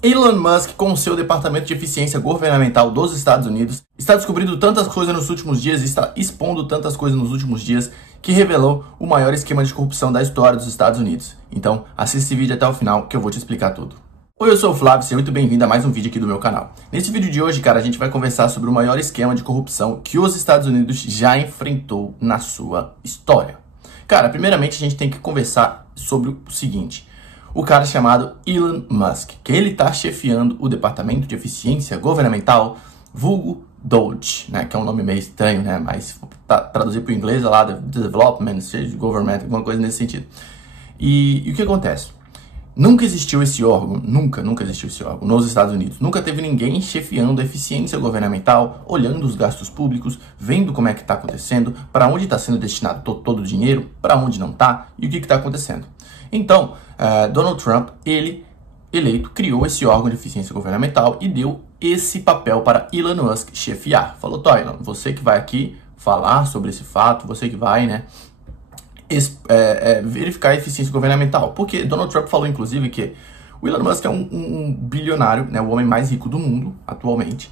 Elon Musk, com seu Departamento de Eficiência Governamental dos Estados Unidos, está descobrindo tantas coisas nos últimos dias e está expondo tantas coisas nos últimos dias que revelou o maior esquema de corrupção da história dos Estados Unidos. Então, assista esse vídeo até o final que eu vou te explicar tudo. Oi, eu sou o Flávio, seja muito bem-vindo a mais um vídeo aqui do meu canal. Nesse vídeo de hoje, cara, a gente vai conversar sobre o maior esquema de corrupção que os Estados Unidos já enfrentou na sua história. Cara, primeiramente a gente tem que conversar sobre o seguinte: o cara chamado Elon Musk, que ele está chefiando o Departamento de Eficiência Governamental, vulgo DOGE, né, que é um nome meio estranho, né, mas traduzir para o inglês é lá, Development, Government, alguma coisa nesse sentido. E o que acontece? Nunca existiu esse órgão, nunca existiu esse órgão nos Estados Unidos. Nunca teve ninguém chefiando a eficiência governamental, olhando os gastos públicos, vendo como é que está acontecendo, para onde está sendo destinado todo o dinheiro, para onde não está e o que está acontecendo. Então, Donald Trump, ele eleito, criou esse órgão de eficiência governamental e deu esse papel para Elon Musk chefiar. Falou: Elon, você que vai aqui falar sobre esse fato, você que vai, né, verificar a eficiência governamental. Porque Donald Trump falou, inclusive, que o Elon Musk é um bilionário, né, o homem mais rico do mundo atualmente.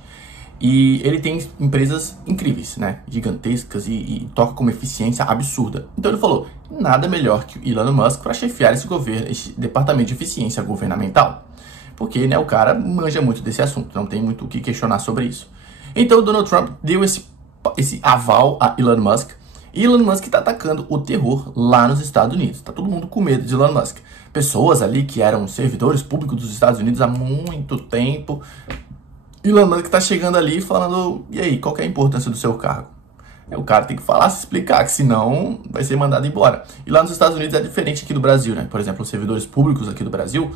E ele tem empresas incríveis, né, gigantescas e toca com uma eficiência absurda. Então ele falou: nada melhor que o Elon Musk para chefiar esse governo, esse departamento de eficiência governamental. Porque, né, o cara manja muito desse assunto, não tem muito o que questionar sobre isso. Então o Donald Trump deu esse aval a Elon Musk. E Elon Musk está atacando o terror lá nos Estados Unidos. Tá todo mundo com medo de Elon Musk. Pessoas ali que eram servidores públicos dos Estados Unidos há muito tempo. Elon Musk está chegando ali falando: e aí, qual que é a importância do seu cargo? O cara tem que falar, se explicar, que senão vai ser mandado embora. E lá nos Estados Unidos é diferente aqui do Brasil, né? Por exemplo, os servidores públicos aqui do Brasil,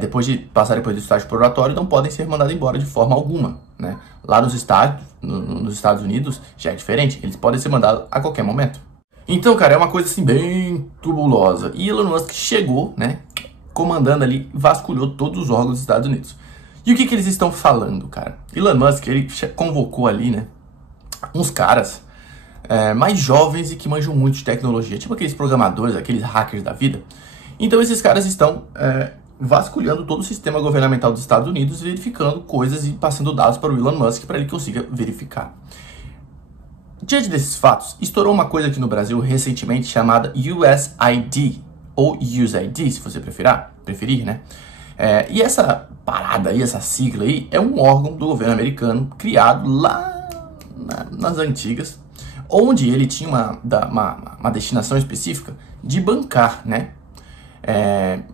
depois de passarem por estágio probatório, não podem ser mandados embora de forma alguma, né? Lá nos Estados Unidos já é diferente, eles podem ser mandados a qualquer momento. Então, cara, é uma coisa assim bem tubulosa. E Elon Musk chegou, né, comandando ali, vasculhou todos os órgãos dos Estados Unidos. E o que eles estão falando, cara? Elon Musk, ele convocou ali, né, uns caras mais jovens e que manjam muito de tecnologia, tipo aqueles programadores, aqueles hackers da vida. Então esses caras estão vasculhando todo o sistema governamental dos Estados Unidos, verificando coisas e passando dados para o Elon Musk para ele consiga verificar. Diante desses fatos, estourou uma coisa aqui no Brasil recentemente chamada USID, ou USAID, se você preferir, né? E essa parada aí, essa sigla aí, é um órgão do governo americano criado lá nas antigas, onde ele tinha uma destinação específica de bancar, né,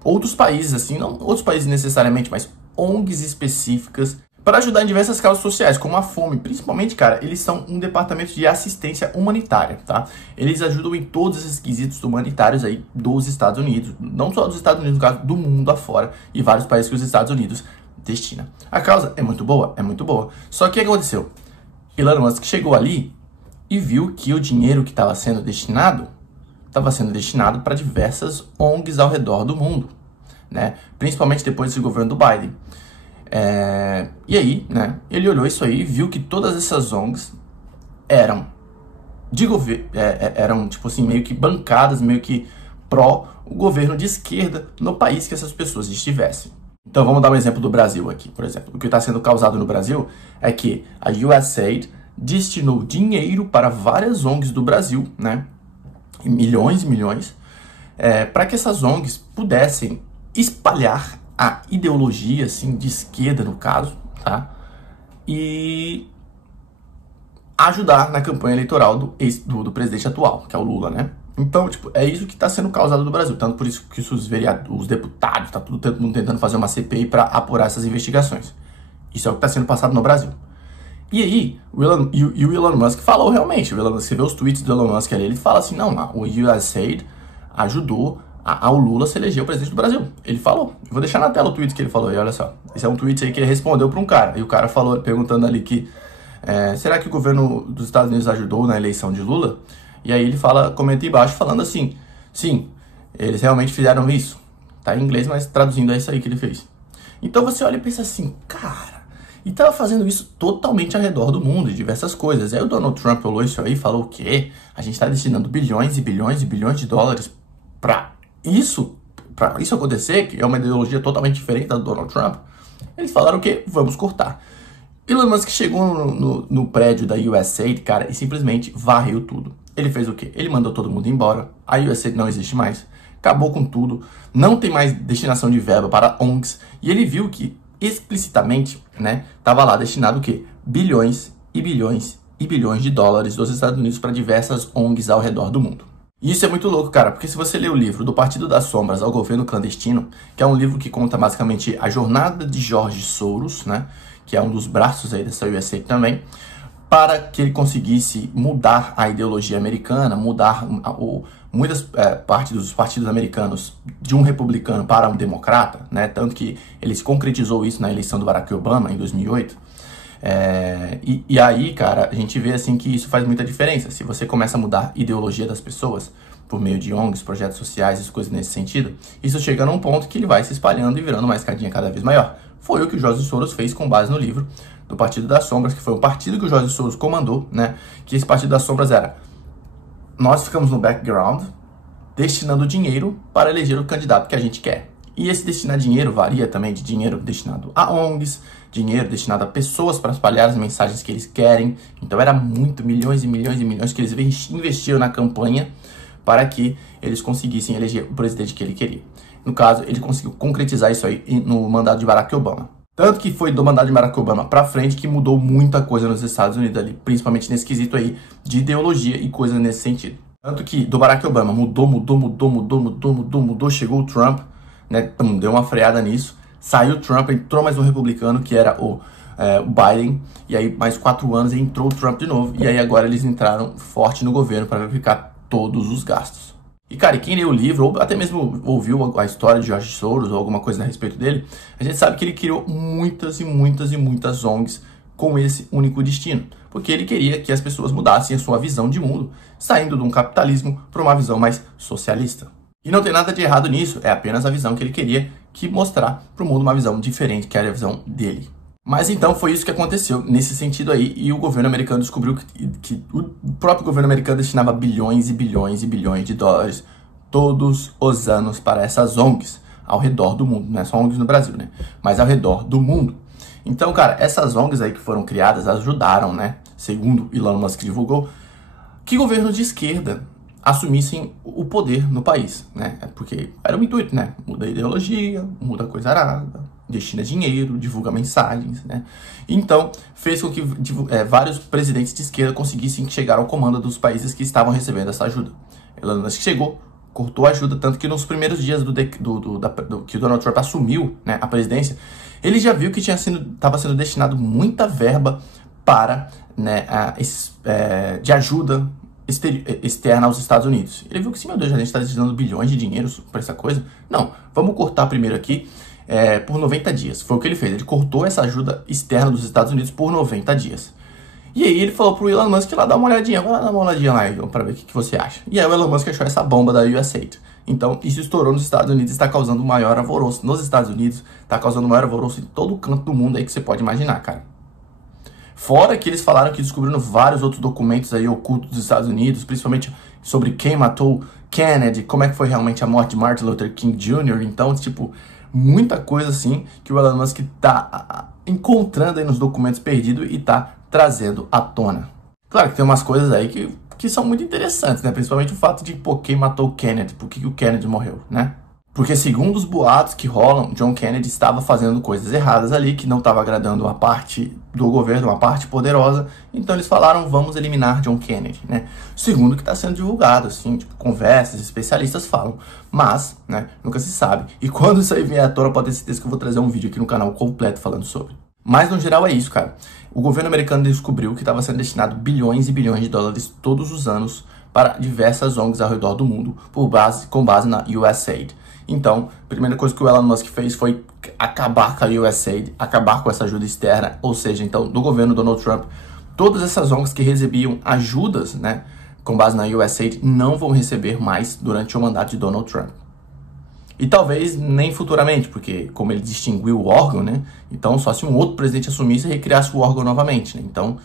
outros países, assim, não outros países necessariamente, mas ONGs específicas para ajudar em diversas causas sociais, como a fome. Principalmente, cara, eles são um departamento de assistência humanitária, tá? Eles ajudam em todos esses quesitos humanitários aí dos Estados Unidos, não só dos Estados Unidos, no caso, do mundo afora, e vários países que os Estados Unidos destinam. A causa é muito boa, Só que o que aconteceu? Elon Musk chegou ali e viu que o dinheiro que estava sendo destinado para diversas ONGs ao redor do mundo, né? Principalmente depois desse governo do Biden. E aí, né, ele olhou isso aí e viu que todas essas ONGs eram eram tipo assim, meio que bancadas, meio que pró o governo de esquerda no país que essas pessoas estivessem. Então vamos dar um exemplo do Brasil aqui, por exemplo. O que está sendo causado no Brasil é que a USAID destinou dinheiro para várias ONGs do Brasil, né, milhões e milhões, para que essas ONGs pudessem espalhar a ideologia, assim, de esquerda no caso, tá? E ajudar na campanha eleitoral do presidente atual, que é o Lula, né? Então, tipo, é isso que está sendo causado no Brasil. Tanto por isso que os deputados, tá todo mundo tentando fazer uma CPI para apurar essas investigações. Isso é o que está sendo passado no Brasil. E aí, o Elon Musk falou realmente. Você vê os tweets do Elon Musk ali, ele fala assim: não, o USAID ajudou ao Lula se eleger o presidente do Brasil. Ele falou. Eu vou deixar na tela o tweet que ele falou aí, olha só. Esse é um tweet aí que ele respondeu para um cara. E o cara falou, perguntando ali que será que o governo dos Estados Unidos ajudou na eleição de Lula? E aí ele comenta embaixo falando assim: sim, eles realmente fizeram isso. Tá em inglês, mas traduzindo é isso aí que ele fez. Então você olha e pensa assim: cara, e tava fazendo isso totalmente ao redor do mundo, de diversas coisas. Aí o Donald Trump olhou isso aí e falou: o quê? A gente tá destinando bilhões e bilhões e bilhões de dólares para isso acontecer, que é uma ideologia totalmente diferente da do Donald Trump. Eles falaram o quê? Vamos cortar. Elon Musk chegou no prédio da USAID, cara, e simplesmente varreu tudo. Ele fez o quê? Ele mandou todo mundo embora, a USAID não existe mais, acabou com tudo, não tem mais destinação de verba para ONGs, e ele viu que explicitamente, né, estava lá destinado o quê? Bilhões e bilhões e bilhões de dólares dos Estados Unidos para diversas ONGs ao redor do mundo. E isso é muito louco, cara, porque se você ler o livro Do Partido das Sombras ao Governo Clandestino, que é um livro que conta basicamente a jornada de George Soros, né, que é um dos braços aí dessa USAID também, para que ele conseguisse mudar a ideologia americana, mudar muitas partes dos partidos americanos de um republicano para um democrata, né, tanto que ele se concretizou isso na eleição do Barack Obama em 2008. E aí, cara, a gente vê assim que isso faz muita diferença. Se você começa a mudar a ideologia das pessoas por meio de ONGs, projetos sociais e coisas nesse sentido, isso chega num ponto que ele vai se espalhando e virando uma escadinha cada vez maior. Foi o que o George Soros fez com base no livro do Partido das Sombras, que foi o partido que o George Soros comandou, né? Que esse Partido das Sombras era: nós ficamos no background, destinando dinheiro para eleger o candidato que a gente quer. E esse destinar dinheiro varia também de dinheiro destinado a ONGs, dinheiro destinado a pessoas para espalhar as mensagens que eles querem. Então era muito, milhões e milhões e milhões que eles investiram na campanha para que eles conseguissem eleger o presidente que ele queria. No caso, ele conseguiu concretizar isso aí no mandato de Barack Obama. Tanto que foi do mandato de Barack Obama para frente que mudou muita coisa nos Estados Unidos ali, principalmente nesse quesito aí de ideologia e coisa nesse sentido. Tanto que do Barack Obama mudou, chegou o Trump, né, deu uma freada nisso, saiu o Trump, entrou mais um republicano que era o Biden, e aí mais 4 anos e entrou o Trump de novo, e aí agora eles entraram forte no governo para verificar todos os gastos. E cara, quem leu o livro, ou até mesmo ouviu a história de George Soros ou alguma coisa a respeito dele, a gente sabe que ele criou muitas e muitas e muitas ONGs com esse único destino, porque ele queria que as pessoas mudassem a sua visão de mundo, saindo de um capitalismo para uma visão mais socialista. E não tem nada de errado nisso, é apenas a visão que ele queria mostrar para o mundo uma visão diferente, que era a visão dele. Mas então foi isso que aconteceu nesse sentido aí, e o governo americano descobriu que o próprio governo americano destinava bilhões e bilhões e bilhões de dólares todos os anos para essas ONGs ao redor do mundo, não é só ONGs no Brasil, né, mas ao redor do mundo. Então, cara, essas ONGs aí que foram criadas ajudaram, né, segundo Elon Musk divulgou, que governos de esquerda assumissem o poder no país, né? Porque era o intuito, né? Muda a ideologia, muda a coisa arada, destina dinheiro, divulga mensagens, né? Então, fez com que vários presidentes de esquerda conseguissem chegar ao comando dos países que estavam recebendo essa ajuda. Elon Musk chegou, cortou a ajuda, tanto que nos primeiros dias que o Donald Trump assumiu, né, a presidência, ele já viu que estava sendo destinado muita verba para, né, de ajuda externa aos Estados Unidos. Ele viu que, sim, meu Deus, a gente está destinando bilhões de dinheiro para essa coisa. Não, vamos cortar primeiro aqui por 90 dias. Foi o que ele fez, ele cortou essa ajuda externa dos Estados Unidos por 90 dias. E aí ele falou pro Elon Musk lá dar uma olhadinha, vai lá dar uma olhadinha lá, Elon, para ver o que você acha. E aí o Elon Musk achou essa bomba da USAID. Então isso estourou nos Estados Unidos e está causando o maior alvoroço nos Estados Unidos, está causando o maior alvoroço em todo o canto do mundo aí que você pode imaginar, cara. Fora que eles falaram que descobriram vários outros documentos aí ocultos dos Estados Unidos, principalmente sobre quem matou Kennedy, como é que foi realmente a morte de Martin Luther King Jr. Então, tipo, muita coisa assim que o Elon Musk tá encontrando aí nos documentos perdidos e tá trazendo à tona. Claro que tem umas coisas aí que são muito interessantes, né? Principalmente o fato de, pô, quem matou o Kennedy, por que o Kennedy morreu, né? Porque segundo os boatos que rolam, John Kennedy estava fazendo coisas erradas ali, que não estava agradando uma parte do governo, uma parte poderosa, então eles falaram, vamos eliminar John Kennedy, né? Segundo o que está sendo divulgado, assim, tipo, conversas, especialistas falam, mas, né, nunca se sabe. E quando isso aí vier à tona, pode ter certeza que eu vou trazer um vídeo aqui no canal completo falando sobre. Mas, no geral, é isso, cara. O governo americano descobriu que estava sendo destinado bilhões e bilhões de dólares todos os anos para diversas ONGs ao redor do mundo, com base na USAID. Então, a primeira coisa que o Elon Musk fez foi acabar com a USAID, acabar com essa ajuda externa, ou seja, então, do governo Donald Trump, todas essas ONGs que recebiam ajudas, né, com base na USAID, não vão receber mais durante o mandato de Donald Trump. E talvez nem futuramente, porque como ele distinguiu o órgão, né, então só se um outro presidente assumisse e recriasse o órgão novamente, né, então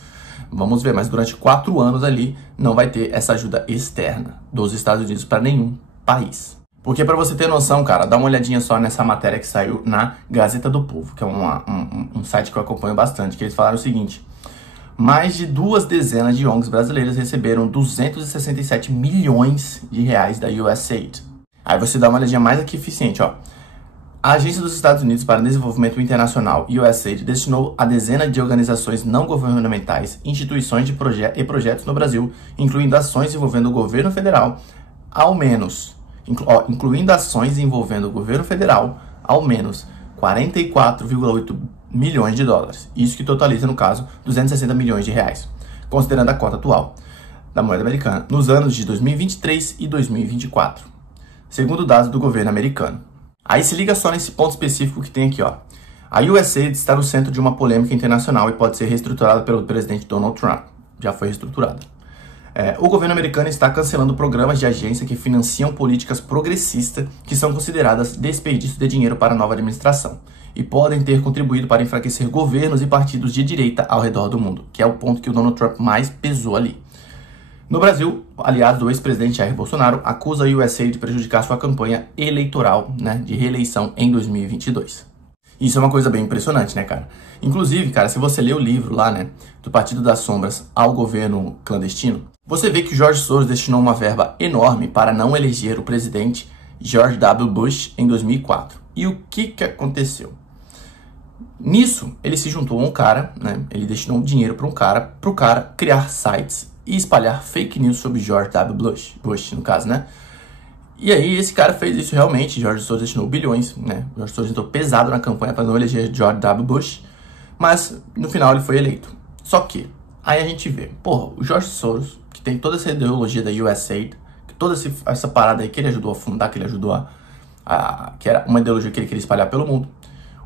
vamos ver, mas durante 4 anos ali não vai ter essa ajuda externa dos Estados Unidos para nenhum país. Porque para você ter noção, cara, dá uma olhadinha só nessa matéria que saiu na Gazeta do Povo, que é um site que eu acompanho bastante, que eles falaram o seguinte: mais de 2 dezenas de ONGs brasileiras receberam 267 milhões de reais da USAID. Aí você dá uma olhadinha mais aqui eficiente, ó. A Agência dos Estados Unidos para Desenvolvimento Internacional, USAID, destinou a dezenas de organizações não governamentais, instituições e projetos no Brasil, incluindo ações envolvendo o governo federal, incluindo ações envolvendo o governo federal, ao menos 44,8 milhões de dólares. Isso que totaliza, no caso, 260 milhões de reais, considerando a cota atual da moeda americana, nos anos de 2023 e 2024, segundo dados do governo americano. Aí se liga só nesse ponto específico que tem aqui, ó. A USAID está no centro de uma polêmica internacional e pode ser reestruturada pelo presidente Donald Trump. Já foi reestruturada. O governo americano está cancelando programas de agência que financiam políticas progressistas que são consideradas desperdício de dinheiro para a nova administração e podem ter contribuído para enfraquecer governos e partidos de direita ao redor do mundo, que é o ponto que o Donald Trump mais pesou ali. No Brasil, aliás, o ex-presidente Jair Bolsonaro acusa a USAID de prejudicar sua campanha eleitoral, né, de reeleição em 2022. Isso é uma coisa bem impressionante, né, cara? Inclusive, cara, se você ler o livro lá, né, do Partido das Sombras ao Governo Clandestino, você vê que o George Soros destinou uma verba enorme para não eleger o presidente George W. Bush em 2004. E o que aconteceu? Nisso, ele se juntou a um cara, né, ele destinou dinheiro para o cara criar sites e espalhar fake news sobre George W. Bush, no caso, né? E aí esse cara fez isso realmente, George Soros destinou bilhões, né? George Soros entrou pesado na campanha para não eleger George W. Bush, mas no final ele foi eleito. Só que, aí a gente vê, porra, o George Soros, que tem toda essa ideologia da USAID, toda essa parada aí que ele ajudou a fundar, que ele ajudou que era uma ideologia que ele queria espalhar pelo mundo,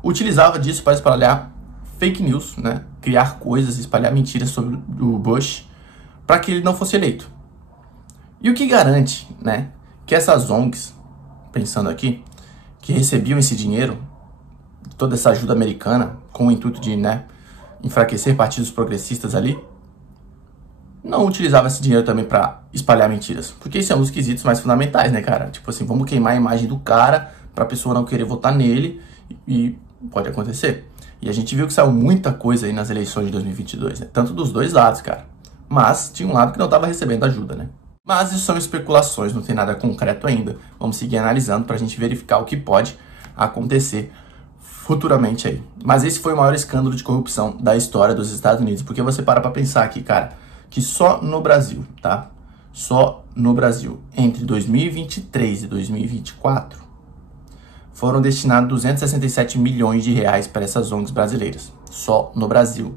utilizava disso para espalhar fake news, né? Criar coisas, espalhar mentiras sobre o Bush, para que ele não fosse eleito. E o que garante, né, que essas ONGs, pensando aqui, que recebiam esse dinheiro, toda essa ajuda americana, com o intuito de, né, enfraquecer partidos progressistas ali, não utilizava esse dinheiro também para espalhar mentiras? Porque esse é um dos quesitos mais fundamentais, né, cara? Tipo assim, vamos queimar a imagem do cara para a pessoa não querer votar nele, e pode acontecer. E a gente viu que saiu muita coisa aí nas eleições de 2022, né? Tanto dos dois lados, cara. Mas tinha um lado que não estava recebendo ajuda, né? Mas isso são especulações, não tem nada concreto ainda. Vamos seguir analisando para a gente verificar o que pode acontecer futuramente aí. Mas esse foi o maior escândalo de corrupção da história dos Estados Unidos. Porque você para pensar aqui, cara, que só no Brasil, tá? Só no Brasil, entre 2023 e 2024, foram destinados 267 milhões de reais para essas ONGs brasileiras. Só no Brasil.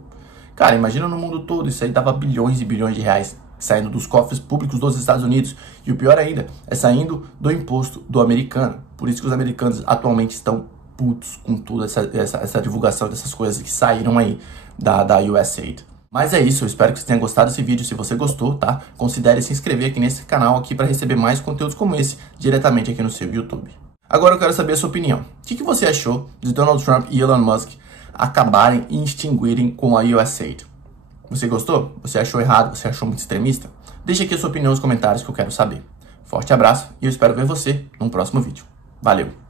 Cara, imagina no mundo todo, isso aí dava bilhões e bilhões de reais saindo dos cofres públicos dos Estados Unidos. E o pior ainda, é saindo do imposto do americano. Por isso que os americanos atualmente estão putos com toda essa divulgação dessas coisas que saíram aí da USAID. Mas é isso, eu espero que você tenha gostado desse vídeo. Se você gostou, tá? Considere se inscrever aqui nesse canal aqui para receber mais conteúdos como esse diretamente aqui no seu YouTube. Agora eu quero saber a sua opinião. O que você achou de Donald Trump e Elon Musk acabarem e extinguirem com a USAID? Você gostou? Você achou errado? Você achou muito extremista? Deixe aqui a sua opinião nos comentários que eu quero saber. Forte abraço e eu espero ver você num próximo vídeo. Valeu!